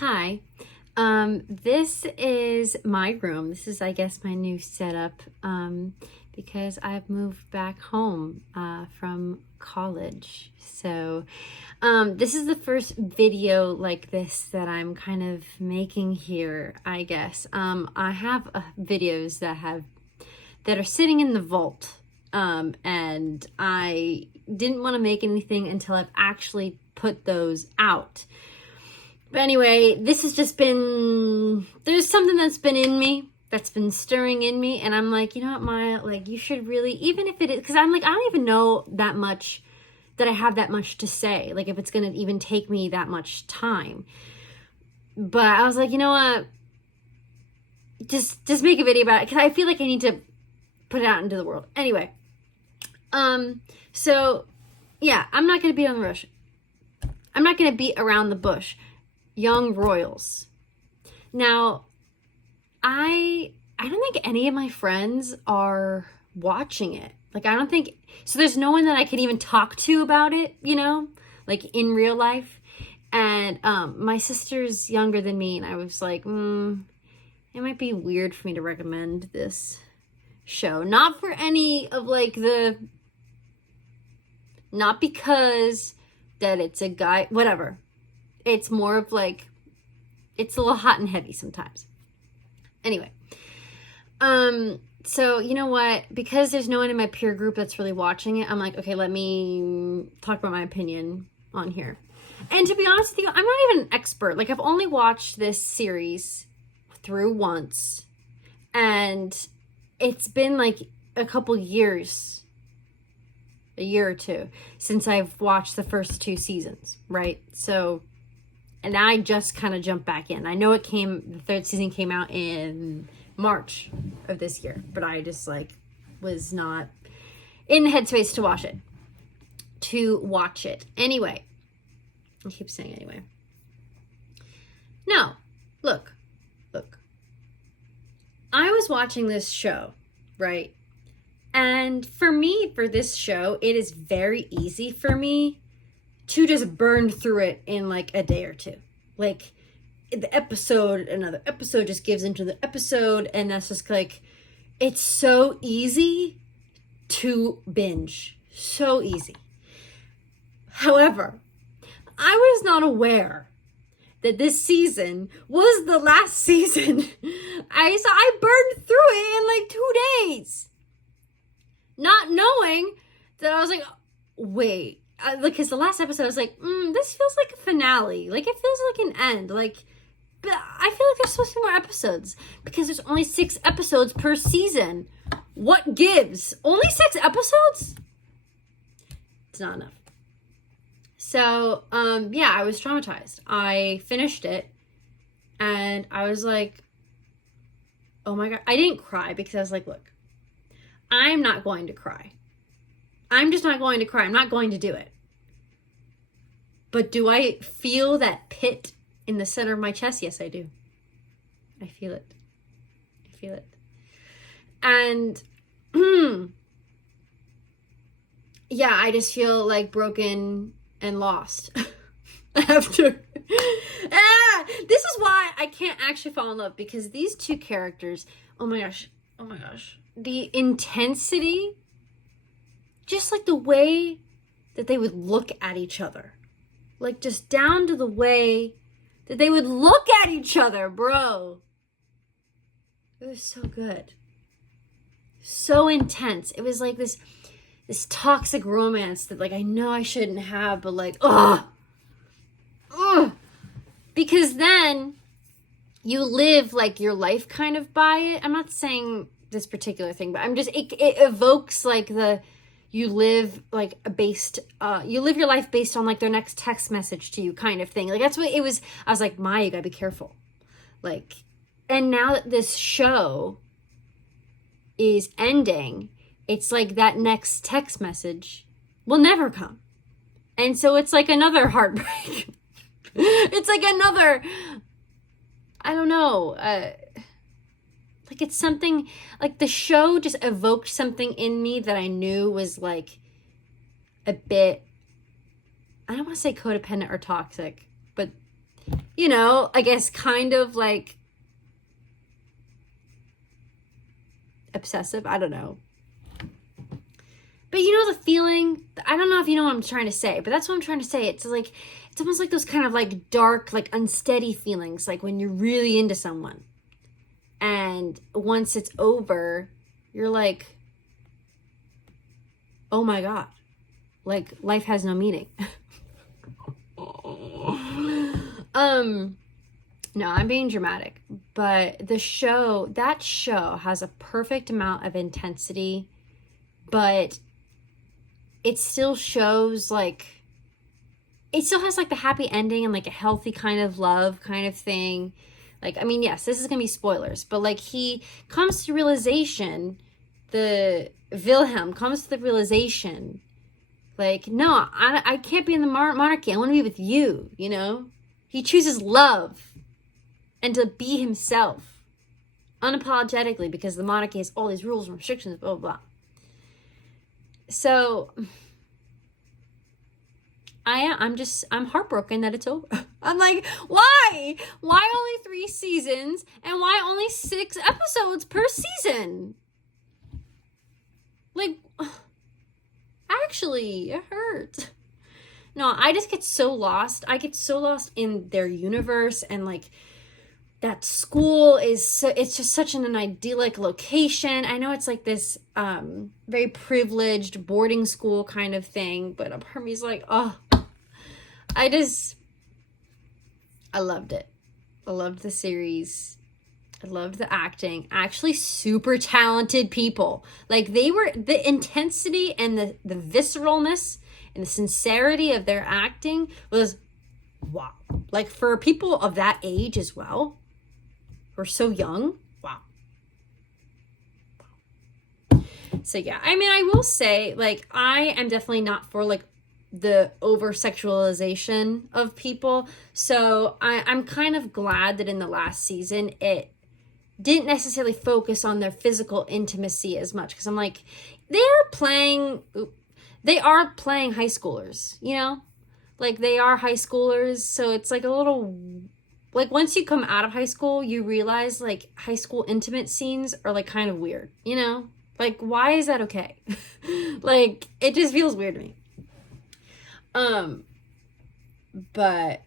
Hi. This is my room. This is, I guess, my new setup because I've moved back home from college. So this is the first video like this that I'm kind of making here, I guess. I have videos that are sitting in the vault, and I didn't want to make anything until I've actually put those out. But anyway, this has just been, there's something that's been in me, that's been stirring in me. And I'm like, you know what, Maya, like you should really, even if it is, because I'm like, I don't even know that much, that I have that much to say. Like if it's going to even take me that much time. But I was like, you know what, just make a video about it. Because I feel like I need to put it out into the world. Anyway, so yeah, I'm not going to beat on the rush. I'm not going to beat around the bush. Young royals. Now, I don't think any of my friends are watching it. Like, I don't think, so there's no one that I could even talk to about it, you know, like in real life. And my sister's younger than me, and I was like, it might be weird for me to recommend this show. Not for any of like not because that it's a guy, whatever. It's more of like, it's a little hot and heavy sometimes. Anyway, so you know what? Because there's no one in my peer group that's really watching it, I'm like, okay, let me talk about my opinion on here. And to be honest with you, I'm not even an expert. Like I've only watched this series through once, and it's been like a couple years, a year or two, since I've watched the first 2 seasons, right? So, and I just kind of jumped back in. I know the 3rd season came out in March of this year, but I just like was not in the headspace to watch it. Anyway, I keep saying anyway. Now, look. I was watching this show, right? And for me, for this show, it is very easy for me to just burn through it in like a day or two. Like another episode just gives into the episode, and that's just like, it's so easy to binge. So easy. However, I was not aware that this season was the last season. I burned through it in like 2 days. Not knowing that I was like, wait, because the last episode I was like, this feels like a finale. Like it feels like an end. Like, but I feel like there's supposed to be more episodes because there's only 6 episodes per season. What gives? Only 6 episodes? It's not enough. So, yeah, I was traumatized. I finished it and I was like, oh my God. I didn't cry because I was like, look, I'm not going to cry. I'm just not going to cry. I'm not going to do it. But do I feel that pit in the center of my chest? Yes, I do. I feel it. And, yeah, I just feel like broken and lost after. This is why I can't actually fall in love, because these 2 characters, oh my gosh. The intensity, just like the way that they would look at each other. Like just down to the way that they would look at each other, bro. It was so good. So intense. It was like this toxic romance that like I know I shouldn't have, but like, because then you live like your life kind of by it. I'm not saying this particular thing, but I'm just, it evokes like you live your life based on like their next text message to you kind of thing. Like that's what it was. I was like, Maya, you gotta be careful. Like, and now that this show is ending, it's like that next text message will never come. And so it's like another heartbreak. It's like another, I don't know, like it's something, like the show just evoked something in me that I knew was like a bit, I don't want to say codependent or toxic, but you know, I guess kind of like obsessive. I don't know. But you know the feeling, I don't know if you know what I'm trying to say, but that's what I'm trying to say. It's like, it's almost like those kind of like dark, like unsteady feelings, like when you're really into someone. And once it's over, you're like, oh my God, like life has no meaning. No, I'm being dramatic, but that show has a perfect amount of intensity, but it still shows like, it still has like the happy ending and like a healthy kind of love kind of thing. Like, I mean, yes, this is gonna be spoilers, but like he comes to realization, the Wilhelm comes to the realization, like, no, I can't be in the monarchy. I want to be with you, you know? He chooses love and to be himself unapologetically because the monarchy has all these rules and restrictions, blah, blah, blah. So I'm heartbroken that it's over. I'm like, why? Why only 3 seasons and why only 6 episodes per season? Like, actually, it hurts. No, I just get so lost. I get so lost in their universe, and like that school is so, it's just such an idyllic location. I know it's like this very privileged boarding school kind of thing, but a part of me's like, oh, I loved it. I loved the series. I loved the acting. Actually, super talented people. Like, they were, the intensity and the visceralness and the sincerity of their acting was wow. Like, for people of that age as well, who are so young, wow. So yeah, I mean, I will say, like, I am definitely not for like the over sexualization of people. So I'm kind of glad that in the last season it didn't necessarily focus on their physical intimacy as much, because I'm like, they are playing high schoolers, you know, like they are high schoolers. So it's like a little, like once you come out of high school, you realize like high school intimate scenes are like kind of weird, you know, like why is that okay? Like it just feels weird to me. But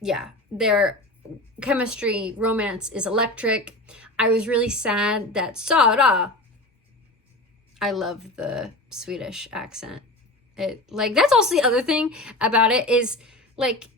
yeah, their chemistry, romance is electric. I was really sad that Sara, I love the Swedish accent. It, like, that's also the other thing about it is like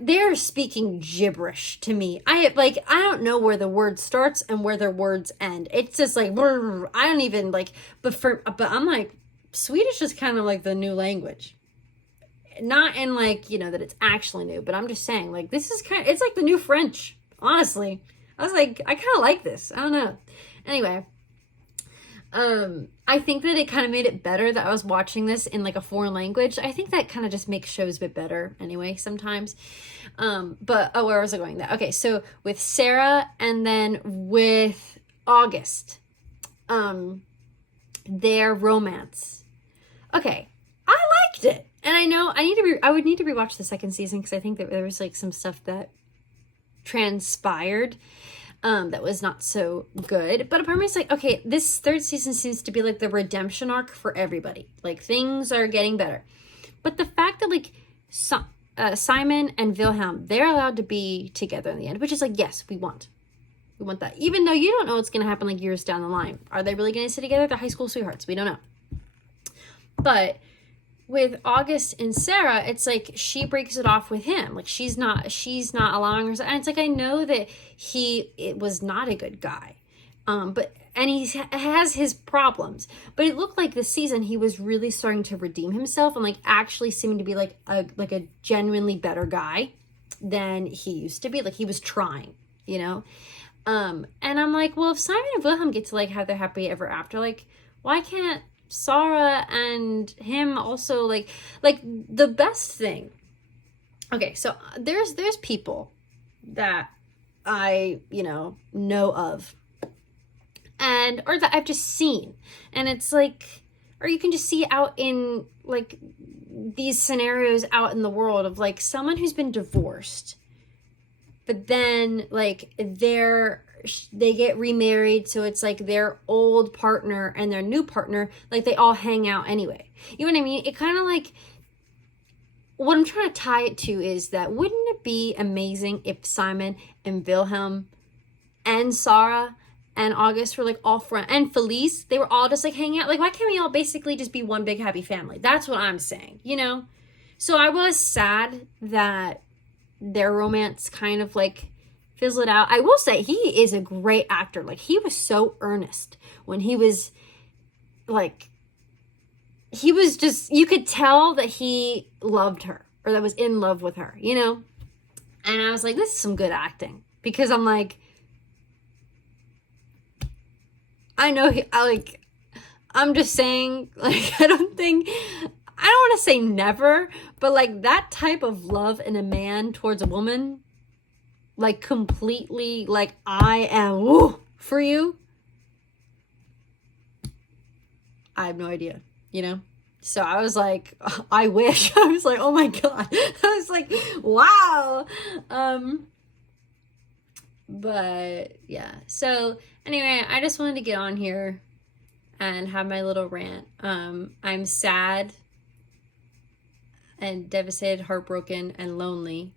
they're speaking gibberish to me. I don't know where the word starts and where their words end. It's just like I don't even like, but I'm like, Swedish is kind of like the new language. Not in like, you know, that it's actually new, but I'm just saying like this is kind of, it's like the new French, honestly. I was like, I kind of like this. I don't know. Anyway, I think that it kind of made it better that I was watching this in like a foreign language. I think that kind of just makes shows a bit better anyway sometimes. But where was I going there? Okay, so with Sarah and then with August, their romance. Okay, I liked it. And I know I would need to rewatch the second season because I think that there was like some stuff that transpired that was not so good. But apart from it's like, okay, this third season seems to be like the redemption arc for everybody. Like things are getting better. But the fact that like Simon and Wilhelm, they're allowed to be together in the end, which is like, yes, we want that. Even though you don't know what's going to happen like years down the line. Are they really going to sit together? They're high school sweethearts. We don't know. But with August and Sarah, it's like she breaks it off with him. Like she's not allowing herself. And it's like, I know that it was not a good guy. And he has his problems. But it looked like this season he was really starting to redeem himself and like actually seeming to be like a genuinely better guy than he used to be. Like he was trying, you know? And I'm like, well, if Simon and Wilhelm get to like have their happy ever after, like why can't Sarah and him also like the best thing? Okay, so there's people that I know of, and or that I've just seen, and it's like, or you can just see out in like these scenarios out in the world of like someone who's been divorced, but then like they get remarried, so it's like their old partner and their new partner, like they all hang out anyway. You know what I mean? It kind of like, what I'm trying to tie it to is that wouldn't it be amazing if Simon and Wilhelm and Sarah and August were like all friends, and Felice, they were all just like hanging out? Like, why can't we all basically just be one big happy family? That's what I'm saying, you know? So I was sad that their romance kind of like fizzled out. I will say he is a great actor. Like, he was so earnest when he was like, he was just, you could tell that he loved her, or that was in love with her, you know? And I was like, this is some good acting, because I'm like, I know I'm just saying, like, I don't want to say never, but like that type of love in a man towards a woman, like completely, like, I am for you, I have no idea, you know? So I was like, I wish. I was like, oh my God. I was like, wow. But yeah, so anyway, I just wanted to get on here and have my little rant. I'm sad and devastated, heartbroken, and lonely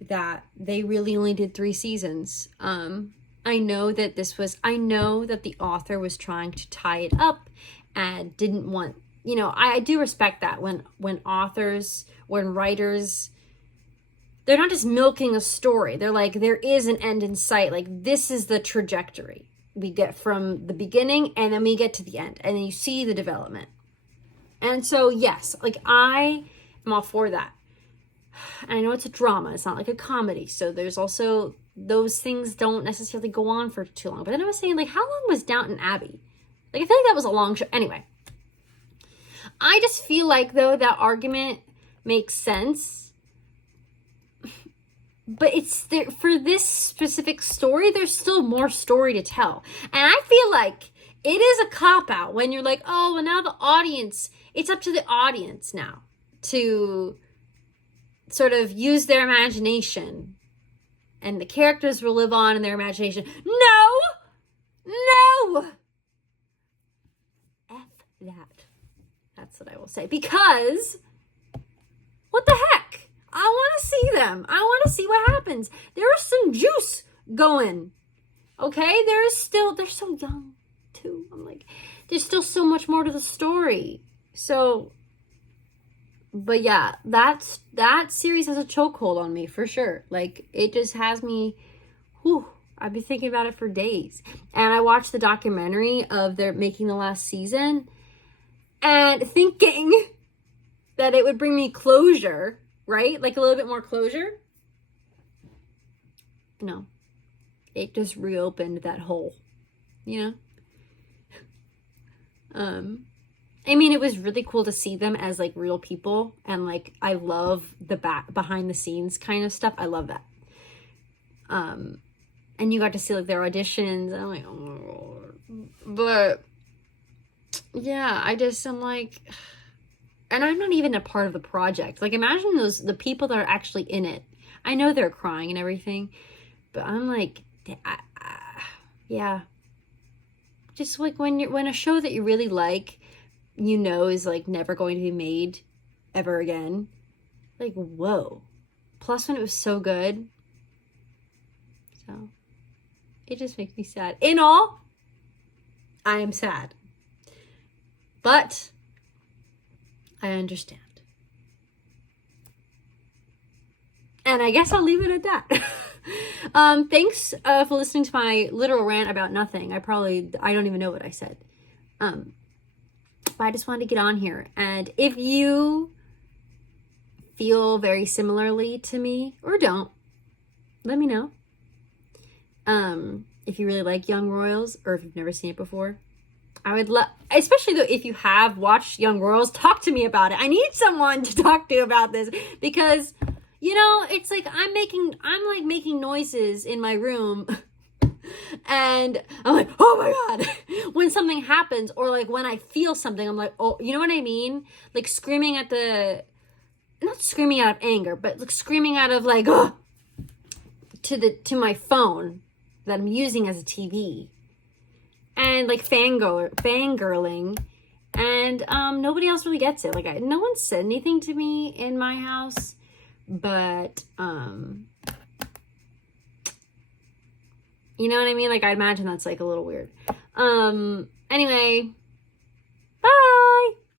that they really only did 3 seasons. I know that the author was trying to tie it up and didn't want, you know, I do respect that when writers, they're not just milking a story. They're like, there is an end in sight. Like, this is the trajectory we get from the beginning, and then we get to the end, and then you see the development. And so, yes, like, I am all for that. And I know it's a drama. It's not like a comedy. So there's also, those things don't necessarily go on for too long. But then I was saying, like, how long was Downton Abbey? Like, I feel like that was a long show. Anyway, I just feel like, though, that argument makes sense. But it's there for this specific story. There's still more story to tell. And I feel like it is a cop-out when you're like, oh, well, now the audience, it's up to the audience now to sort of use their imagination. And the characters will live on in their imagination. No! F that. That's what I will say. Because, what the heck? I want to see them. I want to see what happens. There's some juice going. Okay? they're so young, too. I'm like, there's still so much more to the story. So, but yeah, that series has a chokehold on me, for sure. Like, it just has me, I've been thinking about it for days. And I watched the documentary of their making the last season, and thinking that it would bring me closure, right? Like a little bit more closure. No. It just reopened that hole, you know? I mean, it was really cool to see them as like real people, and like, I love the behind the scenes kind of stuff. I love that. And you got to see like their auditions, and I'm like, oh my God. But yeah, I'm like, and I'm not even a part of the project. Like, imagine the people that are actually in it. I know they're crying and everything, but I'm like, yeah. Just like when a show that you really like, you know, is like never going to be made ever again. Like, whoa. Plus when it was so good. So it just makes me sad. In all, I am sad. But I understand. And I guess I'll leave it at that. Thanks for listening to my literal rant about nothing. I don't even know what I said. But I just wanted to get on here. And if you feel very similarly to me, or don't, let me know. If you really like Young Royals, or if you've never seen it before. I would love, especially though, if you have watched Young Royals, talk to me about it. I need someone to talk to about this, because, you know, it's like I'm like making noises in my room And I'm like, oh my God. When something happens, or like when I feel something, I'm like, oh, you know what I mean? Like screaming at not screaming out of anger, but like screaming out of like, oh, to my phone that I'm using as a TV. And like fangirling. And nobody else really gets it. Like no one said anything to me in my house, but you know what I mean? Like I imagine that's like a little weird. Anyway,